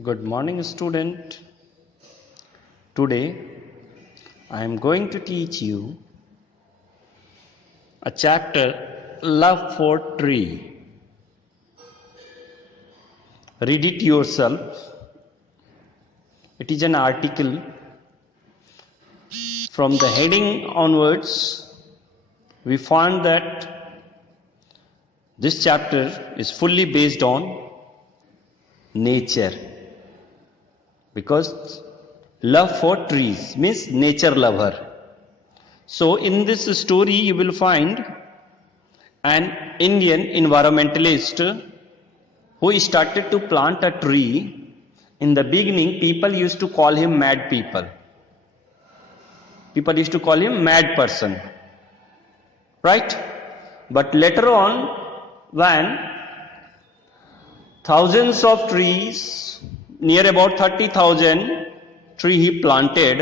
Good morning, student. Today I am going to teach you a chapter, Love for Tree. Read it yourself. It is an article. From the heading onwards, we found that this chapter is fully based on nature. Because love for trees means nature lover. So in this story you will find an Indian environmentalist who started to plant a tree. In the beginning people used to call him mad people. People used to call him mad person. Right? But later on, when thousands of trees, near about 30,000 tree he planted,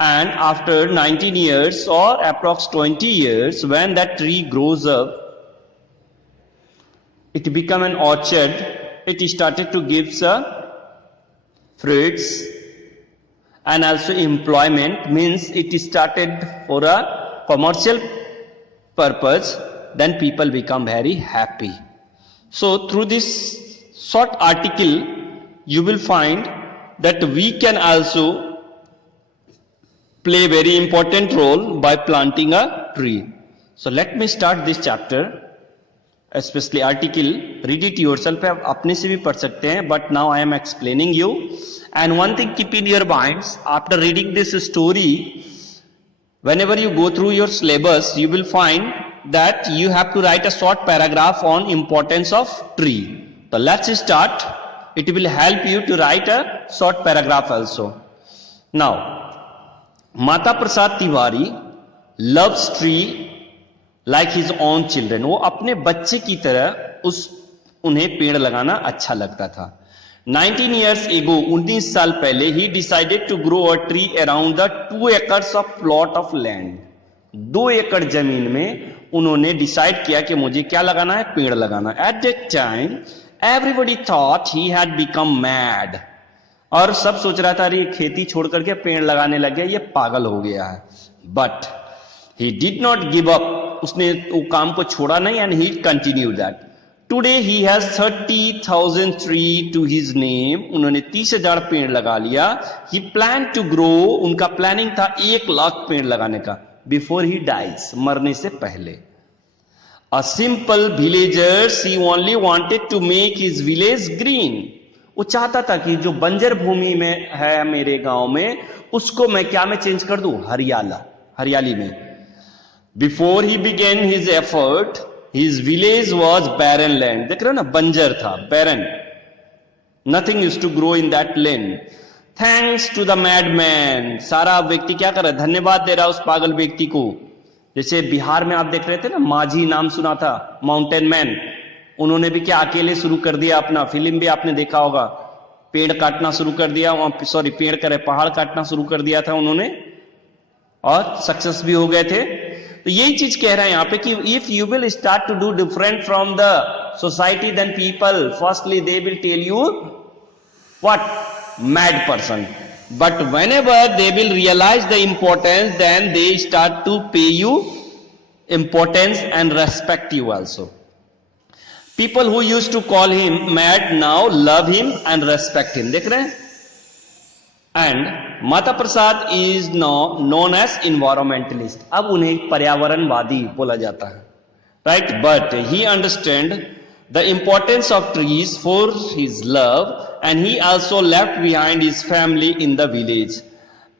and after 19 years or approx 20 years, when that tree grows up, it become an orchard. It started to give fruits and also employment, means it started for a commercial purpose. Then people become very happy. So through this short article you will find that we can also play very important role by planting a tree. So let me start this chapter, especially article. Read it yourself. आप अपने से भी पढ़ सकते हैं, but now I am explaining you. And one thing keep in your minds, after reading this story, whenever you go through your syllabus, you will find that you have to write a short paragraph on importance of tree. So let's start. It will help you to write a short paragraph also. Now, Mata Prasad Tiwari loves tree like his own children. वो अपने बच्चे की तरह उन्हें पेड़ लगाना अच्छा लगता था. 19 years ago, 19 साल पहले, he decided to grow a tree around the 2 acres of plot of land. 2 एकड़ जमीन में उन्होंने डिसाइड किया कि मुझे क्या लगाना है, पेड़ लगाना. At that time, everybody thought he had become mad. और सब सोच रहा था अरे खेती छोड़ करके पेड़ लगाने लग गया, ये पागल हो गया है. But he did not give up. उसने वो काम को छोड़ा नहीं, and he continued that. Today he has 30,000 tree to his name. उन्होंने 30,000 पेड़ लगा लिया. He planned to grow. उनका प्लानिंग था 1 लाख पेड़ लगाने का. Before he dies, मरने से पहले. A simple villager, he only wanted to make his village green. वो चाहता था कि जो बंजर भूमि में है मेरे गांव में, उसको मैं क्या में चेंज कर दूं, हरियाली में. Before he began his effort, his village was barren land. देख रहे हो ना, बंजर था, barren. Nothing used to grow in that land. Thanks to the madman. सारा व्यक्ति क्या कर रहा है, धन्यवाद दे रहा है उस पागल व्यक्ति को. जैसे बिहार में आप देख रहे थे ना, माझी नाम सुना था, माउंटेन मैन. उन्होंने भी क्या अकेले शुरू कर दिया अपना, फिल्म भी आपने देखा होगा. पेड़ काटना शुरू कर दिया, पेड़ करे पहाड़ काटना शुरू कर दिया था उन्होंने, और सक्सेस भी हो गए थे. तो यही चीज कह रहे हैं यहाँ पे कि if you will start to do different from the society, then people firstly they will tell you what, mad person. But whenever they will realize the importance, then they start to pay you importance and respect you also. People who used to call him mad now love him and respect him. देख रहे हैं? And Mata Prasad is now known as environmentalist. अब उन्हें पर्यावरणवादी बोला जाता है. Right? But he understand the importance of trees for his love, and he also left behind his family in the village.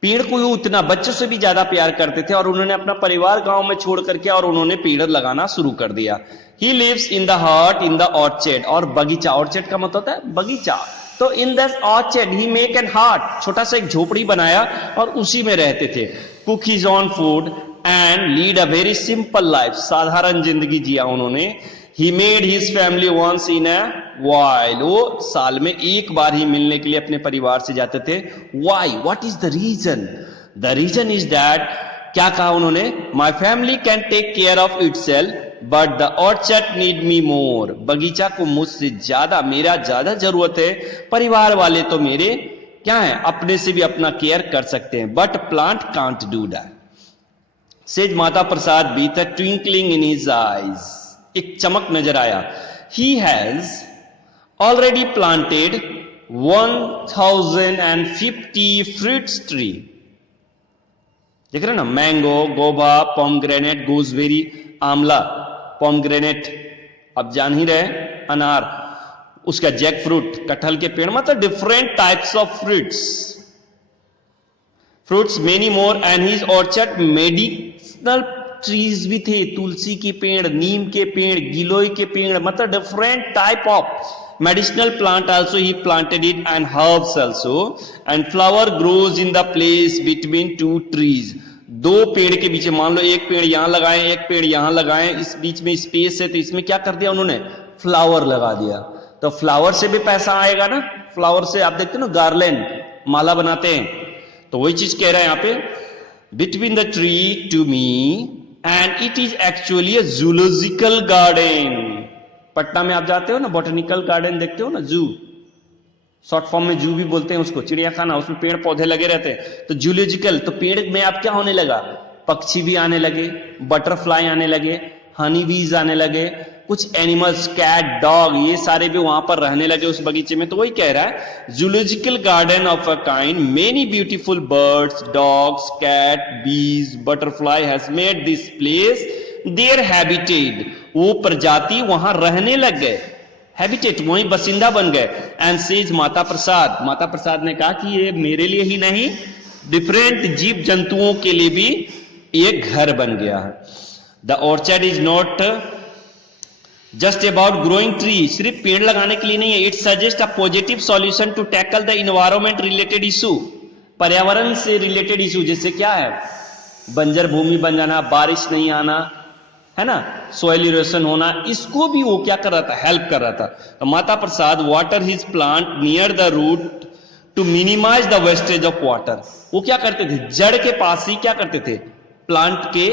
पेड़ को उतना बच्चों से भी ज्यादा प्यार करते थे, और उन्होंने अपना परिवार गांव में छोड़ करके और उन्होंने पेड़ लगाना शुरू कर दिया. He lives in the hut in the orchard. और बगीचा, orchard का मतलब होता है बगीचा. तो in that orchard he make an hut, छोटा सा एक झोपड़ी बनाया और उसी में रहते थे. Cook his own food and lead a very simple life. साधारण जिंदगी जिया उन्होंने. He made his family once in a while. वो साल में एक बार ही मिलने के लिए अपने परिवार से जाते थे. Why? What is the reason? The reason is that क्या कहा उन्होंने, my family can take care of itself, but the orchard need me more, बगीचा को मुझसे ज्यादा, मेरा ज्यादा जरूरत है, परिवार वाले तो मेरे क्या है, अपने से भी अपना केयर कर सकते हैं, but plant can't do that, says Mata Prasad with a twinkling in his eyes, एक चमक नजर आया, he has already planted 1050 fruits tree, देख रहे ना, mango, guava, pomegranate, gooseberry, amla, pomegranate अब जान ही रहे, अनार, उसका जैक फ्रूट, कटहल के पेड़, मतलब different types of fruits many more, and his orchard medicinal trees भी थे, तुलसी के पेड़, नीम के पेड़, गिलोय के पेड़, मतलब different type of medicinal plant also he planted it, and herbs also, and flower grows in the place between two trees, दो पेड़ के बीच में, मान लो एक पेड़ यहां लगाए, एक पेड़ यहां लगाए, इस बीच में स्पेस है, तो इसमें क्या कर दिया उन्होंने, फ्लावर लगा दिया, तो फ्लावर से भी पैसा आएगा ना, फ्लावर से आप देखते हो ना, गार्लैंड, माला बनाते हैं, तो वही चीज कह रहा है यहां पे, between the tree to me, and it is actually a zoological garden, Patna में आप जाते हो ना, बॉटनिकल गार्डन देखते हो ना, जू, शॉर्ट फॉर्म में जू भी बोलते हैं उसको, चिड़ियाखाना, उसमें पेड़ पौधे लगे रहते हैं, तो जूलॉजिकल, तो पेड़ में आप क्या होने लगा, पक्षी भी आने लगे, बटरफ्लाई आने लगे, हनी बीज आने लगे, कुछ एनिमल्स, कैट, डॉग, ये सारे भी वहां पर रहने लगे उस बगीचे में, तो वही कह रहा है, zoological garden of a kind, many beautiful birds, dogs, cat, bees, butterfly has made this place their habitat, वो प्रजाति वहां रहने लग गए, हैबिटेट, वहीं बसिंदा बन गए, एंड सेज माता प्रसाद ने कहा कि ये मेरे लिए ही नहीं, डिफरेंट जीव जंतुओं के लिए भी एक घर बन गया है। The orchard is not just about growing tree, सिर्फ पेड़ लगाने के लिए नहीं है, it suggest a positive solution to tackle the environment related issue, पर्यावरण से रिलेटेड इशू, जैसे क्या है, बंजर भूमि बन जाना, बारिश नहीं आना, है ना, सॉइल इरोशन होना, इसको भी वो क्या कर रहा था, हेल्प कर रहा था। तो Mata Prasad water his plant near the root to minimise the wastage of water, वो क्या करते थे, जड़ के पास ही क्या करते थे, प्लांट के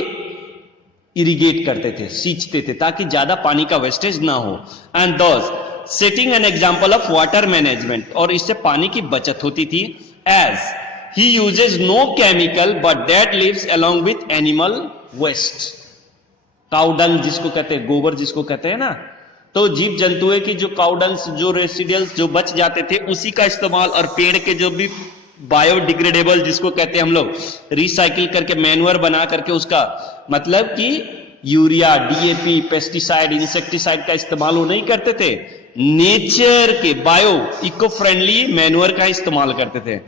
इरिगेट करते थे, सींचते थे, ताकि ज्यादा पानी का वेस्टेज ना हो, and thus setting an example of water management, और इससे पानी की बचत होती थी, as he uses no chemical but that lives along with animal waste, cow dung जिसको कहते हैं, गोबर जिसको कहते हैं ना, तो जीव जंतुओं की जो काउडंग्स, जो रेसिडियल्स जो बच जाते थे, उसी का इस्तेमाल, और पेड़ के जो भी बायोडिग्रेडेबल जिसको कहते हैं हम लोग, रिसाइकिल करके मैन्योर बना करके उसका, मतलब कि यूरिया, डीएपी, पेस्टिसाइड, इंसेक्टिसाइड का इस्तेमाल वो नहीं करते थे, नेचर के बायो इको फ्रेंडली मैन्योर का इस्तेमाल करते थे,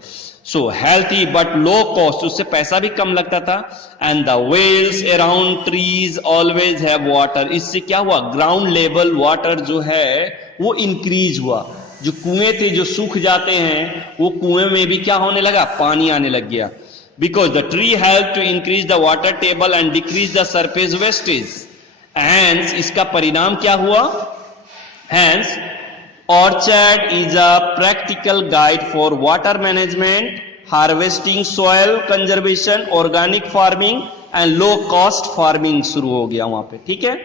so healthy but low cost, उससे पैसा भी कम लगता था, and the wells around trees always have water, इससे क्या हुआ, ग्राउंड लेवल वाटर जो है वो इंक्रीज हुआ, जो कुएं थे जो सूख जाते हैं, वो कुएं में भी क्या होने लगा, पानी आने लग गया, because the tree help to increase the water table and decrease the surface wastage, hence इसका परिणाम क्या हुआ, hence orchard is a practical guide for water management, harvesting, soil conservation, organic farming and low cost farming शुरू हो गया वहां पे, ठीक है।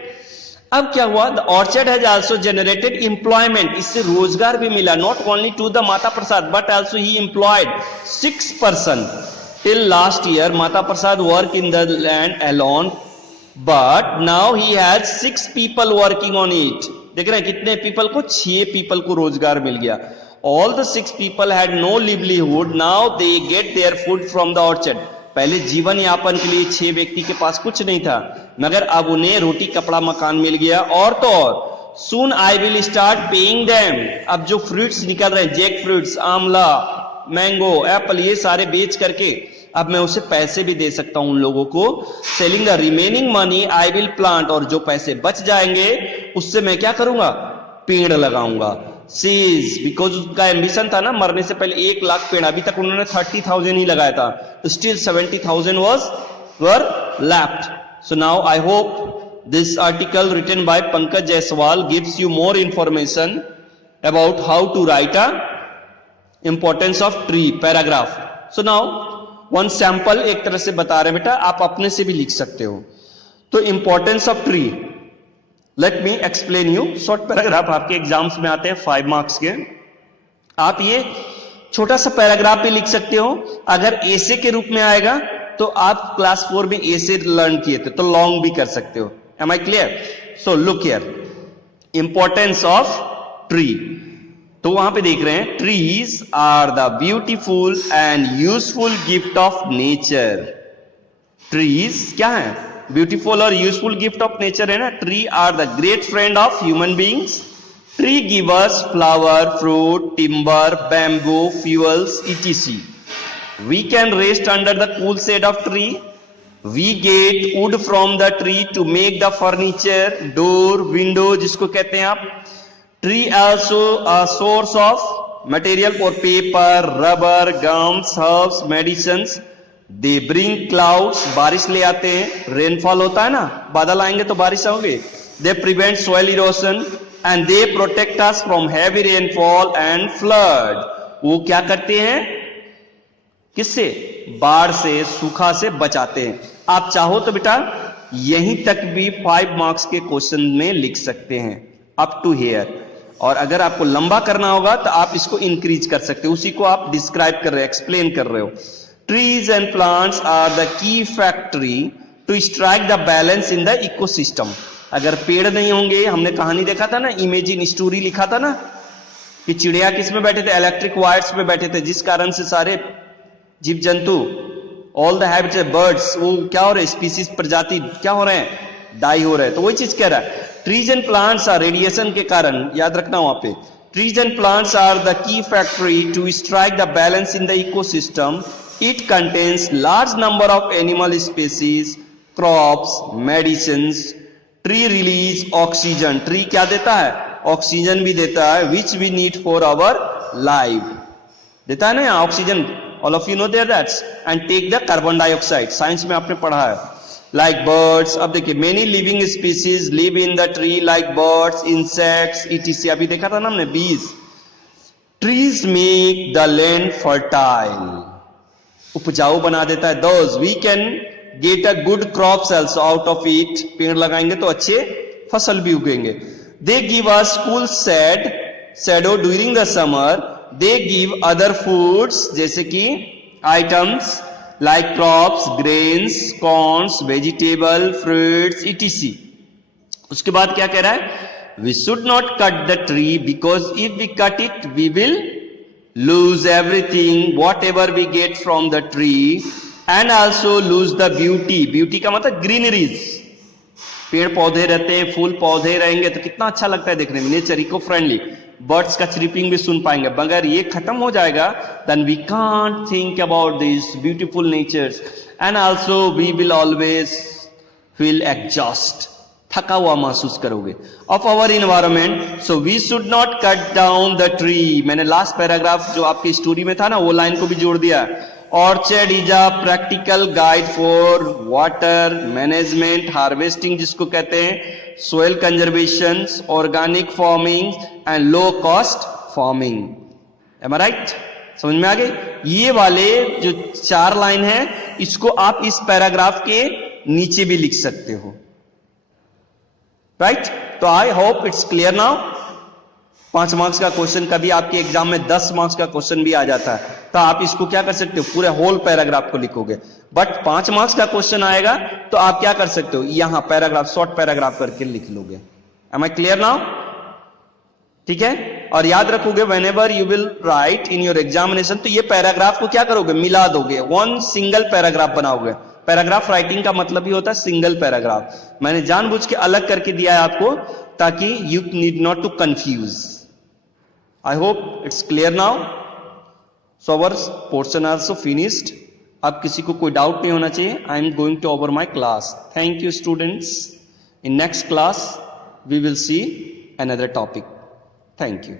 अब क्या हुआ, the orchard has also generated employment, इससे रोजगार भी मिला, not only to the Mata Prasad but also he employed 6 person till last year, Mata Prasad work in the land alone, but now he has 6 people working on it, देख रहे हैं कितने people को, 6 people को रोजगार मिल गया, all the 6 people had no livelihood, now they get their food from the orchard, पहले जीवन यापन के लिए 6 व्यक्ति के पास कुछ नहीं था, मगर अब उन्हें रोटी कपड़ा मकान मिल गया, और तो और soon I will start paying them, अब जो फ्रूट्स निकल रहे हैं, jack fruits, amla, mango, apple, ये सारे बेच करके अब मैं उसे पैसे भी दे सकता हूं उन लोगों को, selling the remaining money I will plant, और जो पैसे बच जाएंगे उससे मैं क्या करूंगा, पेड़ लगाऊंगा, सीज, बिकॉज उसका एम्बिशन था ना, मरने से पहले 1 लाख पेड़, अभी तक उन्होंने 30,000 ही लगाया था, तो still 70,000 were left, so now I hope this article written by Pankaj Jaiswal gives you more information about how to write a importance of tree paragraph. So now one sample एक तरह से बता रहे हैं बेटा, आप अपने से भी लिख सकते हो। तो importance of tree, let me explain you. Short paragraph आपके एग्जाम्स में आते हैं 5 मार्क्स के। आप ये छोटा सा पैराग्राफ भी लिख सकते हो। अगर ऐसे के रूप में आएगा तो आप क्लास 4 में ऐसे लर्न किए थे, तो लॉन्ग भी कर सकते हो। Am I clear? So look here, importance of tree. तो वहां पे देख रहे हैं, trees are the beautiful and useful gift of nature. ट्रीज क्या है? ब्यूटीफुल और यूजफुल गिफ्ट ऑफ नेचर है ना। Tree are the great friend of human beings. Tree give us flower, fruit, timber, bamboo, fuels, etc. We can rest under the cool shade of tree. We get wood from the tree to make the furniture, door, window जिसको कहते हैं आप। Tree also a source of material for paper, rubber, gums, herbs, medicines. They bring clouds, बारिश ले आते हैं। Rainfall होता है ना, बादल आएंगे तो बारिश होगी। They prevent soil erosion and they protect us from heavy rainfall and flood. वो क्या करते हैं? किससे? बाढ़ से, सूखा से बचाते हैं। आप चाहो तो बेटा यहीं तक भी 5 मार्क्स के क्वेश्चन में लिख सकते हैं, अप टू हियर। और अगर आपको लंबा करना होगा तो आप इसको इंक्रीज कर सकते हो, उसी को आप डिस्क्राइब कर रहे हो, एक्सप्लेन कर रहे हो। Trees and plants are the key factory to strike the balance in the ecosystem. अगर पेड़ नहीं होंगे, हमने कहानी देखा था ना, इमेजिन स्टोरी लिखा था ना, कि चिड़िया किस में बैठे थे? इलेक्ट्रिक वायर्स में बैठे थे, जिस कारण से सारे जीव जंतु, ऑल द हैबिटेट बर्ड्स, वो क्या हो रहे? स्पीसीज, प्रजाति क्या हो रहे हैं? डाई हो रहे हैं। तो वही चीज कह रहा है, trees and plants are, radiation के कारण, याद रखना वहां पे, trees and plants are the key factory to strike the balance in the ecosystem. It contains large number of animal species, crops, medicines. Tree release oxygen. Tree क्या देता है? Oxygen भी देता है, which we need for our life. देता है ना oxygen, all of you know that, and take the carbon dioxide, science में आपने पढ़ा है। like birds, अब देखिए, many living species live in the tree like birds, insects, etc. अभी देखा था ना हमने, bees. trees make the land fertile, उपजाऊ बना देता है। thus we can get a good crops also out of it, पेड़ लगाएंगे तो अच्छे फसल भी उगेंगे। they give us cool shadow during the summer. They give other foods, जैसे कि items like crops, grains, corns, vegetable, fruits, etc. उसके बाद क्या कह रहा है? We should not cut the tree because if we cut it, we will lose everything, whatever we get from the tree, and also lose the beauty. Beauty का मतलब greeneries. पेड़ पौधे रहते हैं, फूल पौधे रहेंगे तो कितना अच्छा लगता है देखने में, नेचर, इको फ्रेंडली। बर्ड्स का चिरपिंग भी सुन पाएंगे। मगर ये खत्म हो जाएगा, then we can't think about this beautiful natures, and also we will always feel exhaust, थका हुआ महसूस करोगे, of our environment. So we should not cut down the tree. मैंने लास्ट पैराग्राफ जो आपकी स्टोरी में था ना, वो लाइन को भी जोड़ दिया। Orchard is a practical guide for water management, harvesting जिसको कहते हैं, soil conservation, organic farming and low cost farming. Am I right? समझ में आ गई? ये वाले जो 4 लाइन है, इसको आप इस पैराग्राफ के नीचे भी लिख सकते हो, राइट? तो I hope it's clear now. 5 marks का क्वेश्चन, कभी आपके एग्जाम में 10 मार्क्स का क्वेश्चन भी आ जाता है, तो आप इसको क्या कर सकते हो? पूरे होल पैराग्राफ को लिखोगे। बट 5 मार्क्स का क्वेश्चन आएगा तो आप क्या कर सकते हो? यहां पैराग्राफ, शॉर्ट पैराग्राफ करके लिख लोगे। Am I clear now? ठीक है? और याद रखोगे, whenever you will write in your examination, तो ये पैराग्राफ को क्या करोगे? मिला दोगे, 1 सिंगल पैराग्राफ बनाओगे। पैराग्राफ राइटिंग का मतलब ही होता है सिंगल पैराग्राफ। मैंने जानबूझ के अलग करके दिया है आपको, ताकि you need not to confuse. I hope it's clear now. So our portion also finished. अब किसी को कोई डाउट नहीं होना चाहिए. I am going to over my class. Thank you students. In next class we will see another topic. Thank you.